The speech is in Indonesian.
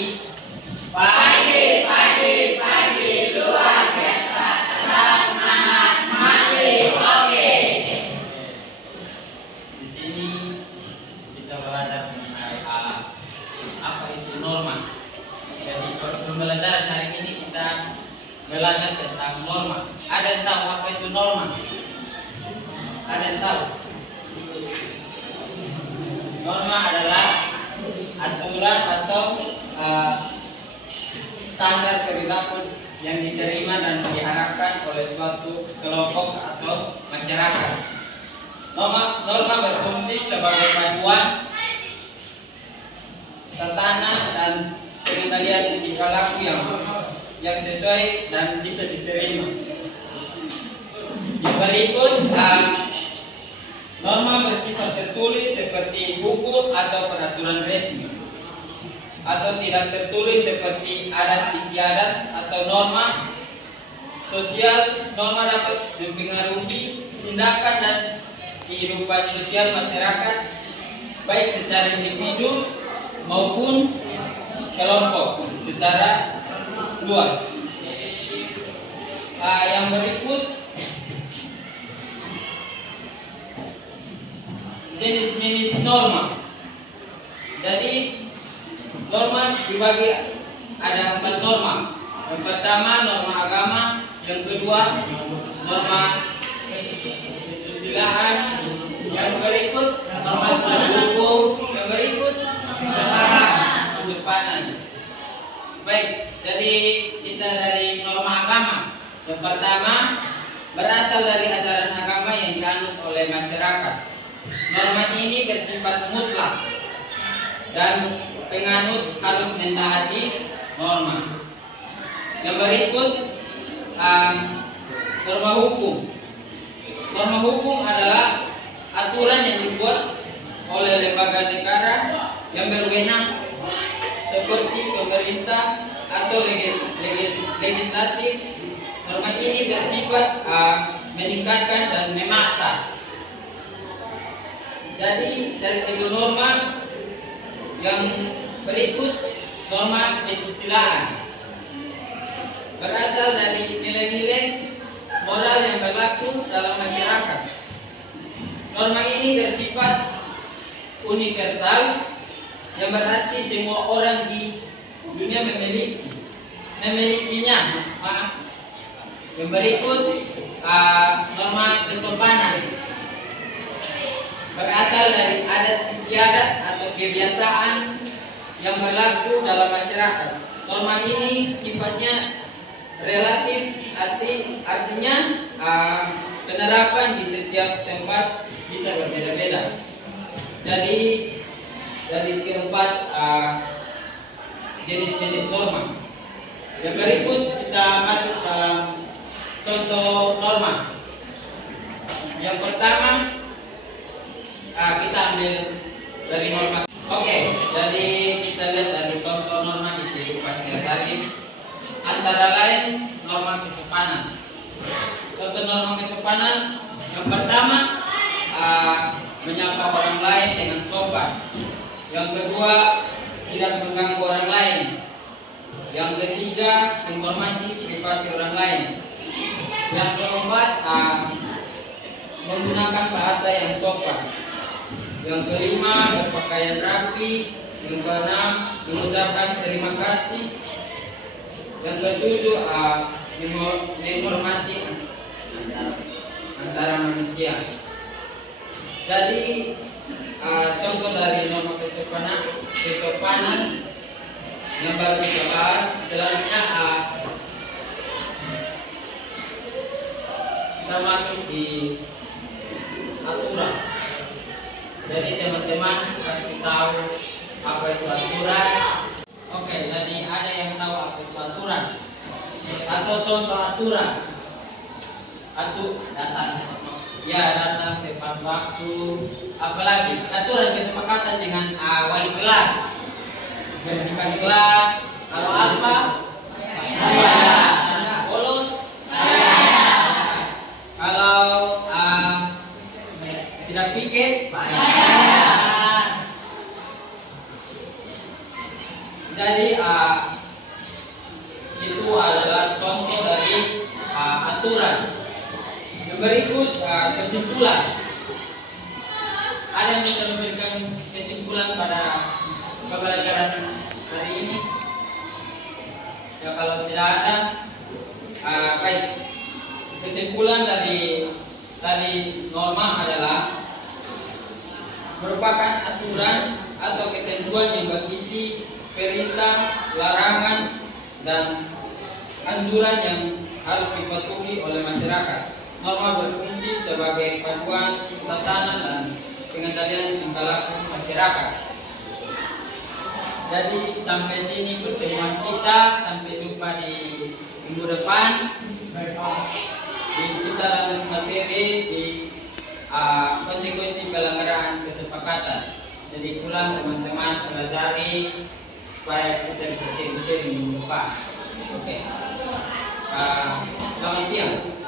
pagi. Pagi, luar biasa, tetap semangat, oke. Di sini kita belajar mengenai apa itu norma. Jadi pembelajaran hari ini kita belajar tentang norma. Ada yang tahu apa itu norma? Ada yang tahu? Norma adalah aturan atau standar perilaku yang diterima dan diharapkan oleh suatu kelompok atau masyarakat. Norma berfungsi sebagai panduan, tatanan dan pengendalian tingkah laku yang sesuai dan bisa diterima. Yang berikut, norma bersifat tertulis seperti buku atau peraturan resmi, atau tidak tertulis seperti adat istiadat atau norma sosial. Norma dapat mempengaruhi tindakan dan kehidupan sosial masyarakat, baik secara individu maupun kelompok secara luas. Yang berikut, jenis-jenis norma. Jadi norma dibagi ada 4 norma. Yang pertama norma agama, yang kedua norma kesusilaan, yang berikut norma hukum, yang berikut usaha kesopanan. Baik, jadi kita dari norma agama. Yang pertama berasal dari ajaran agama yang dianut oleh masyarakat. Norma ini bersifat mutlak dan penganut harus mentaati norma. Yang berikut norma hukum. Norma hukum adalah aturan yang dibuat oleh lembaga negara yang berwenang seperti pemerintah atau legislatif. Norma ini bersifat meningkatkan dan memaksa. Jadi dari tiga norma yang berikut, norma kesusilaan berasal dari nilai-nilai moral yang berlaku dalam masyarakat. Norma ini bersifat universal, yang berarti semua orang di dunia memilikinya. Yang berikut norma kesopanan berasal dari adat istiadat atau kebiasaan yang berlaku dalam masyarakat. Norma ini sifatnya relatif, artinya penerapan di setiap tempat bisa berbeda-beda. Jadi dari keempat jenis-jenis norma. Yang berikut kita masuk dalam contoh norma. Yang pertama kita ambil dari norma. Oke, jadi kita lihat dari contoh norma di kehidupan sehari-hari. Antara lain norma kesopanan. Contoh norma kesopanan yang pertama menyapa orang lain dengan sopan. Yang kedua tidak mengganggu orang lain. Yang ketiga menghormati privasi orang lain. Yang keempat menggunakan bahasa yang sopan. Yang kelima berpakaian rapi. Yang keenam mengucapkan terima kasih. Yang ketujuh menghormati antara manusia. Jadi contoh dari norma kesopanan yang baru kita bahas. Selanjutnya kita masuk di aturan. Jadi teman-teman kasih tahu apa itu aturan. Oke, jadi ada yang tahu apa itu aturan atau contoh aturan? Datang. Ya, datang tepat waktu. Apalagi aturan kesepakatan dengan wali kelas, bersihkan kelas. Kalau apa? Bolos. Kalau tidak piket. Jadi itu adalah contoh dari aturan. Yang berikut kesimpulan. Ada yang bisa memberikan kesimpulan pada pembelajaran hari ini? Ya kalau tidak ada, baik. Kesimpulan dari norma adalah merupakan aturan atau ketentuan yang berisi perintah, larangan, dan anjuran yang harus dipatuhi oleh masyarakat. Norma berfungsi sebagai panduan tatanan dan pengendalian tingkah laku masyarakat. Jadi sampai sini pertemuan kita, sampai jumpa di minggu depan. Kita lanjut materi di konsekuensi pelanggaran kesepakatan. Jadi pulang teman-teman pelajari supaya kita bisa sharing minggu depan. Oke. Selamat siang.